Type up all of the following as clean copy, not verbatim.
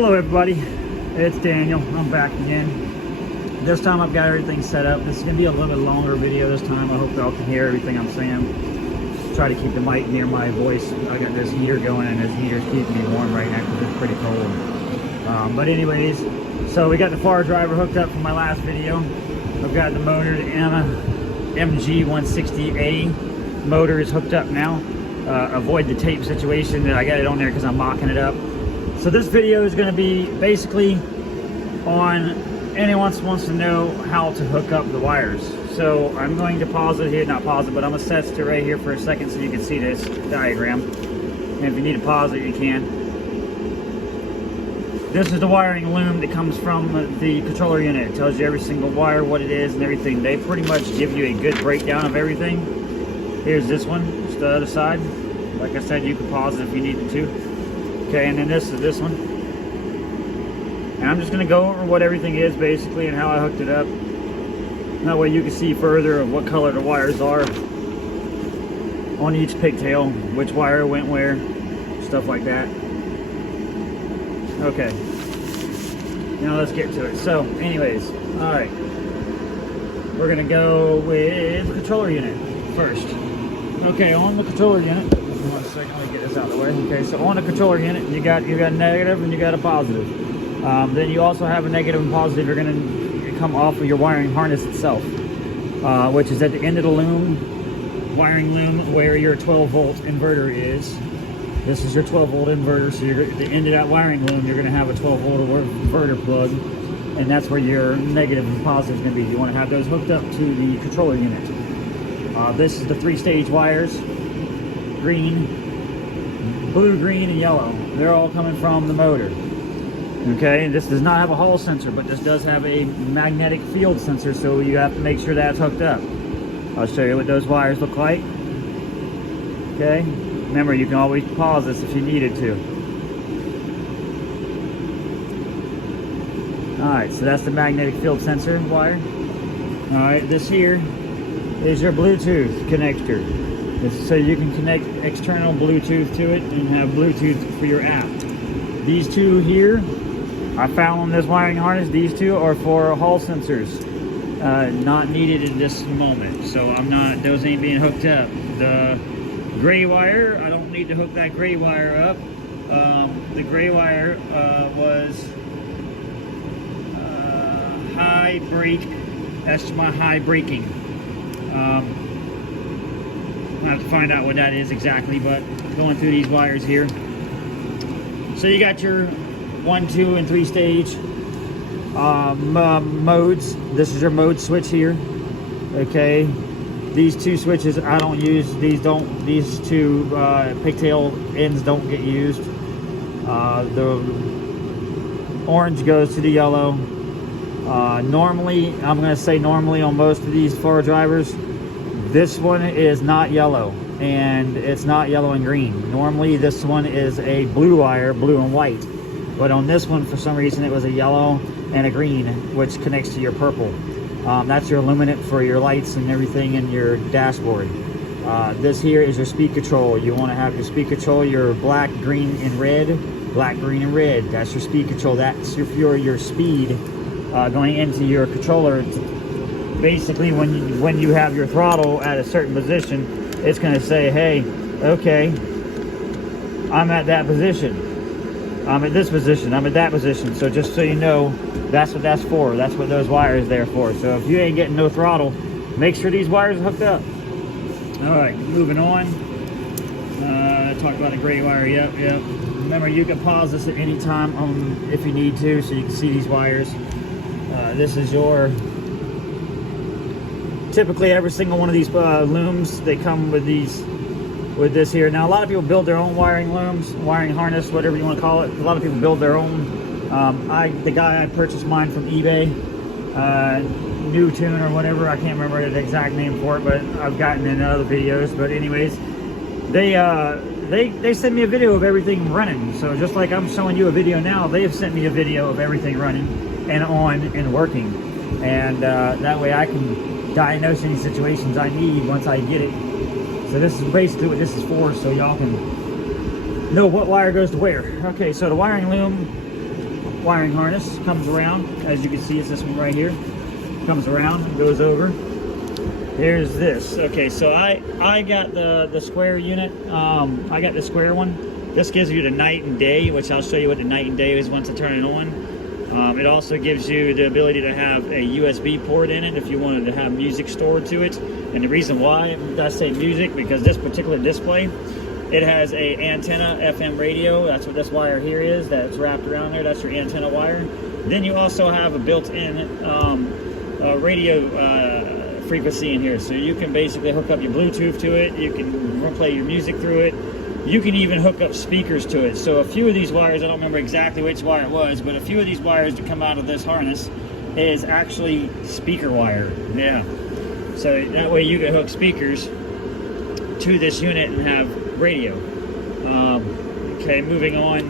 Hello everybody, it's Daniel. I'm back again. This time I've got everything set up. This is going to be a little bit longer video this time. I hope y'all can hear everything I'm saying. Try to keep the mic near my voice. I got this heater going and this heater's keeping me warm right now because it's pretty cold. But anyways, so we got the FarDriver hooked up from my last video. I've got the motor, the MG160A motor is hooked up now. Avoid the tape situation. I got it on there because I'm mocking it up. So this video is going to be basically on anyone who wants to know how to hook up the wires. So I'm going to pause it here, not pause it, but I'm going to set it right here for a second so you can see this diagram. And if you need to pause it, you can. This is the wiring loom that comes from the controller unit. It tells you every single wire, what it is and everything. They pretty much give you a good breakdown of everything. Here's this one, it's the other side. Like I said, you can pause it if you needed to. Okay, and then this is this one. And I'm just going to go over what everything is basically and how I hooked it up. That way you can see further of what color the wires are on each pigtail, which wire went where, stuff like that. Okay, now let's get to it. So anyways, alright, we're going to go with the controller unit first. Okay, on the controller unit, one second, let me get this out of the way. Okay, so on the controller unit, you got a negative and you got a positive. Then you also have a negative and positive. You're going to come off of your wiring harness itself, which is at the end of the loom, wiring loom, where your 12-volt inverter is. This is your 12-volt inverter, so you're at the end of that wiring loom, you're going to have a 12-volt inverter plug, and that's where your negative and positive is going to be. You want to have those hooked up to the controller unit. This is the 3-stage wires. Green, blue, green, and yellow. They're all coming from the motor. Okay, this does not have a Hall sensor, but this does have a magnetic field sensor, so you have to make sure that's hooked up. I'll show you what those wires look like. Okay, remember you can always pause this if you needed to. Alright, so that's the magnetic field sensor wire. Alright, this here is your Bluetooth connector. So you can connect external Bluetooth to it and have Bluetooth for your app. These two here, I found on this wiring harness, these two are for Hall sensors. Not needed in this moment, so those ain't being hooked up. The gray wire, I don't need to hook that gray wire up. The gray wire was high brake, that's my high braking. I'll have to find out what that is exactly, but going through these wires here. So you got your 1, 2, and 3 stage modes. This is your mode switch here. Okay, these two switches I don't use. These two pigtail ends don't get used. The orange goes to the yellow. Normally, I'm going to say normally on most of these FarDrivers, this one is not yellow, and it's not yellow and green. Normally this one is a blue wire, blue and white, but on this one for some reason it was a yellow and a green, which connects to your purple. That's your illuminant for your lights and everything in your dashboard. This here is your speed control. You want to have your speed control, your black, green, and red. Black, green, and red. That's your speed control. That's your speed going into your controller. Basically, when you have your throttle at a certain position, it's going to say, hey, okay, I'm at that position. I'm at this position. I'm at that position. So just so you know, that's what that's for. That's what those wires are there for. So if you ain't getting no throttle, make sure these wires are hooked up. All right, moving on. Talk about the gray wire. Yep. Remember, you can pause this at any time if you need to, so you can see these wires. This is your... Typically, every single one of these looms, they come with this here. Now, a lot of people build their own wiring looms, wiring harness, whatever you want to call it. A lot of people build their own. The guy I purchased mine from eBay, New Tune or whatever. I can't remember the exact name for it, but I've gotten in other videos. But anyways, they sent me a video of everything running. So just like I'm showing you a video now, they have sent me a video of everything running and on and working, and that way I can diagnose any situations I need once I get it. So this is basically what this is for, so y'all can know what wire goes to where. Okay, so the wiring loom wiring harness comes around. As you can see, it's this one right here. Comes around and goes over. Here's this. Okay, so I got the square unit. I got the square one. This gives you the night and day, which I'll show you what the night and day is once I turn it on. It also gives you the ability to have a USB port in it if you wanted to have music stored to it. And the reason why I say music, because this particular display, it has a antenna FM radio. That's what this wire here is that's wrapped around there. That's your antenna wire. Then you also have a built-in radio frequency in here, so you can basically hook up your Bluetooth to it. You can play your music through it. You can even hook up speakers to it. So a few of these wires, I don't remember exactly which wire it was, but a few of these wires that come out of this harness is actually speaker wire. Yeah. So that way you can hook speakers to this unit and have radio. Okay, moving on.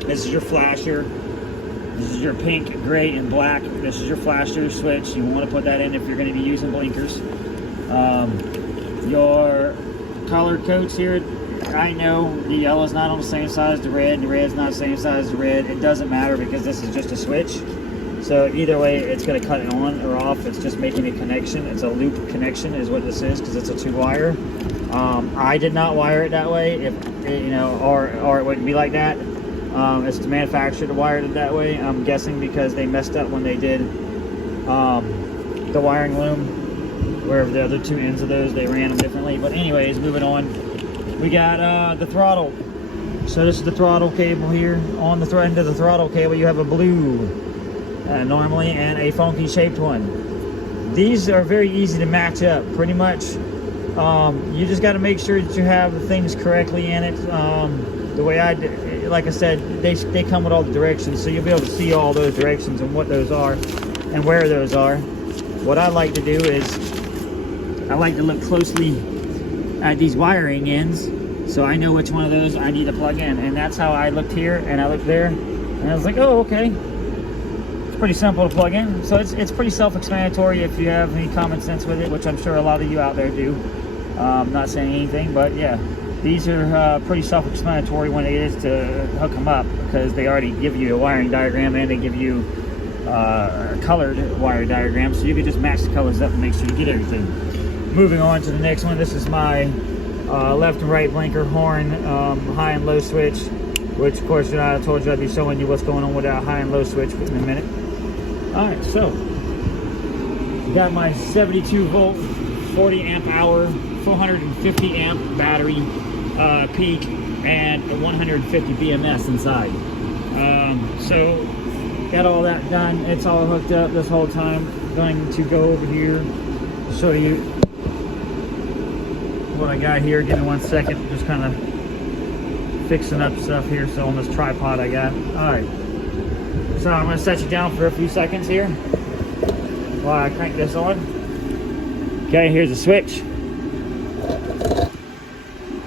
This is your flasher. This is your pink, gray, and black. This is your flasher switch. You want to put that in if you're going to be using blinkers. Your color codes here, I know the yellow is not on the same size as the red, and the red is not the same size as the red. It doesn't matter because this is just a switch. So either way, it's going to cut it on or off. It's just making a connection. It's a loop connection is what this is, because it's a 2-wire. I did not wire it that way, if you know, or it wouldn't be like that. It's the manufacturer that wired it that way. I'm guessing because they messed up when they did the wiring loom, where the other two ends of those, they ran them differently. But anyways, moving on, we got the throttle. So this is the throttle cable here. On the end of the throttle cable, you have a blue normally and a funky shaped one. These are very easy to match up, pretty much. You just got to make sure that you have the things correctly in it. The way I did, like I said, they come with all the directions, so you'll be able to see all those directions and what those are and where those are. What I like to do is I like to look closely at these wiring ends, so I know which one of those I need to plug in. And that's how I looked here and I looked there, and I was like, oh, okay. It's pretty simple to plug in. So it's pretty self-explanatory if you have any common sense with it, which I'm sure a lot of you out there do. I'm not saying anything, but yeah. These are pretty self-explanatory when it is to hook them up, because they already give you a wiring diagram and they give you a colored wire diagram, so you can just match the colors up and make sure you get everything. Moving on to the next one, this is my left and right blinker horn high and low switch, which of course I told you I'd be showing you what's going on with that high and low switch in a minute. Alright, so got my 72 volt 40 amp hour 450 amp battery peak and 150 BMS inside. So got all that done. It's all hooked up this whole time. I'm going to go over here, show you what I got here. Give me 1 second. Just kind of fixing up stuff here. So on this tripod I got. All right. So I'm going to set you down for a few seconds here while I crank this on. Okay, here's the switch.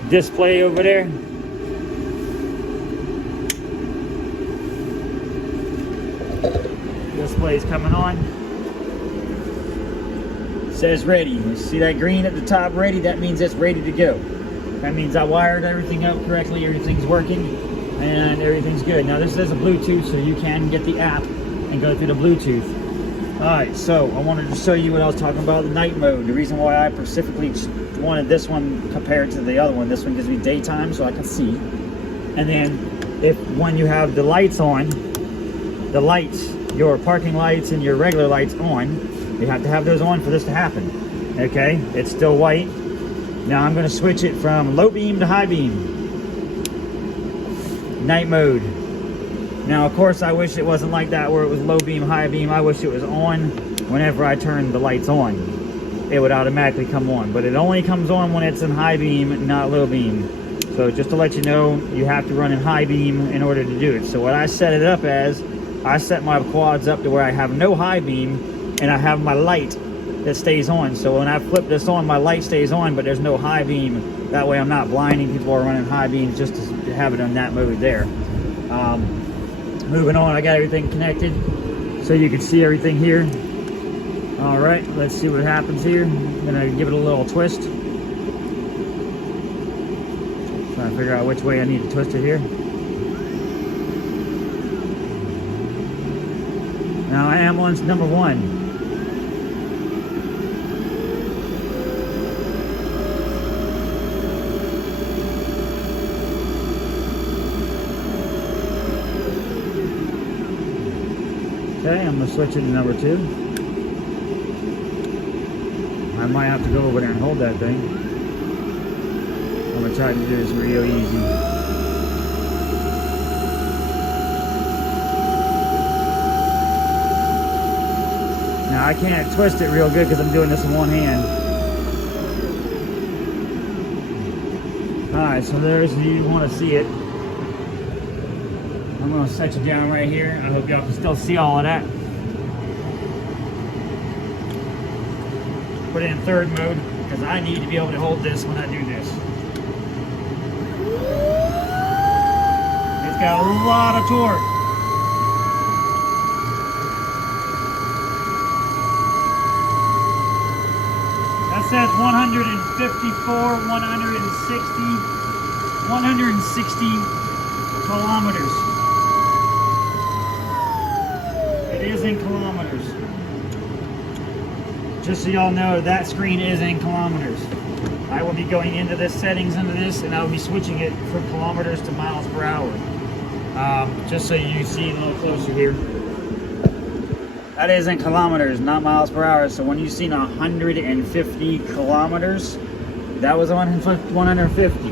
Display over there. Display's coming on. It says ready. You see that green at the top, ready? That means it's ready to go. That means I wired everything up correctly, everything's working, and everything's good. Now this is a Bluetooth, so you can get the app and go through the Bluetooth. Alright, so I wanted to show you what I was talking about, the night mode. The reason why I specifically wanted this one compared to the other one, this one gives me daytime so I can see. And then when you have the lights on, the lights, your parking lights and your regular lights on, you have to have those on for this to happen. Okay, it's still white. Now I'm going to switch it from low beam to high beam. Night mode. Now, of course, I wish it wasn't like that where it was low beam, high beam. I wish it was on whenever I turn the lights on. It would automatically come on. But it only comes on when it's in high beam, not low beam. So just to let you know, you have to run in high beam in order to do it. So what I set it up as, I set my quads up to where I have no high beam and I have my light that stays on. So when I flip this on, my light stays on, but there's no high beam. That way I'm not blinding people who are running high beams, just to have it on that mode there. Moving on, I got everything connected so you can see everything here. All right, let's see what happens here. I'm gonna give it a little twist. Trying to figure out which way I need to twist it here. Now ambulance number 1. Okay, I'm going to switch it to number 2. I might have to go over there and hold that thing. I'm going to try to do this real easy. Now I can't twist it real good because I'm doing this in one hand. Alright, so there's, you want to see it. I'm going to set you down right here. I hope y'all can still see all of that. Put it in third mode because I need to be able to hold this when I do this. It's got a lot of torque. That says 154, 160 kilometers. It is in kilometers. Just so y'all know, that screen is in kilometers. I will be going into this settings under this, and I'll be switching it from kilometers to miles per hour. Just so you see a little closer here. That is in kilometers, not miles per hour. So when you see 150 kilometers, that was 150.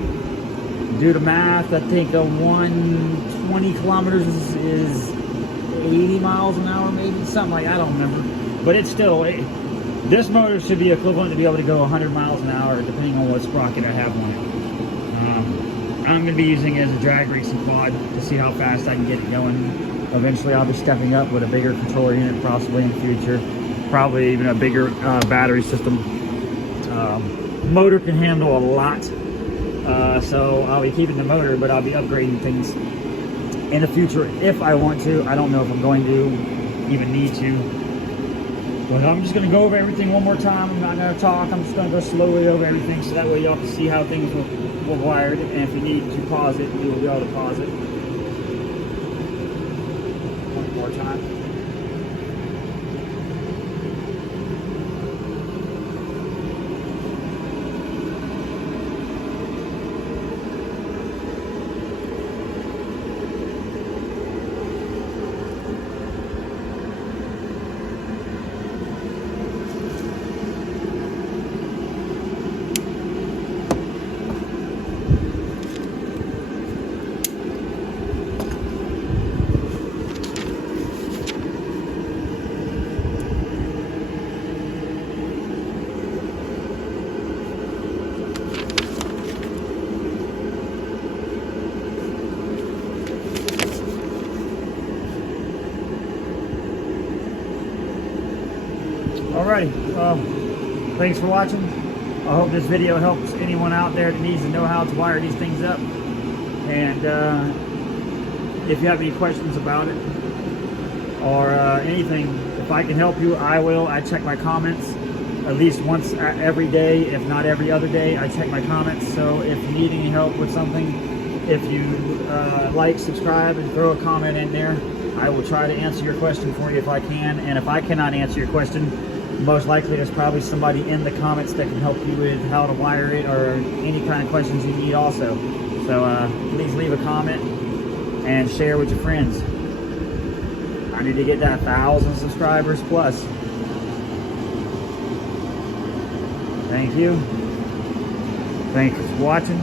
Do the math, I think 120 kilometers is 80 miles an hour, maybe something like that. I don't remember, but it's still this motor should be equivalent to be able to go 100 miles an hour depending on what sprocket I have on it. I'm going to be using it as a drag racing quad to see how fast I can get it going. Eventually I'll be stepping up with a bigger controller unit possibly in the future, probably even a bigger battery system. Motor can handle a lot. So I'll be keeping the motor, but I'll be upgrading things in the future if I want to. I don't know if I'm going to even need to. But I'm just going to go over everything one more time. I'm not going to talk. I'm just going to go slowly over everything so that way y'all can see how things were wired. And if you need to pause it, you will be able to pause it. One more time. Alrighty, well, thanks for watching. I hope this video helps anyone out there that needs to know how to wire these things up. And if you have any questions about it or anything, if I can help you, I will. I check my comments at least once every day, if not every other day. I check my comments, so if you need any help with something, if you like, subscribe, and throw a comment in there, I will try to answer your question for you if I can. And if I cannot answer your question, most likely there's probably somebody in the comments that can help you with how to wire it or any kind of questions you need also. So please leave a comment and share with your friends. I need to get that 1,000 subscribers plus. Thank you. Thanks for watching.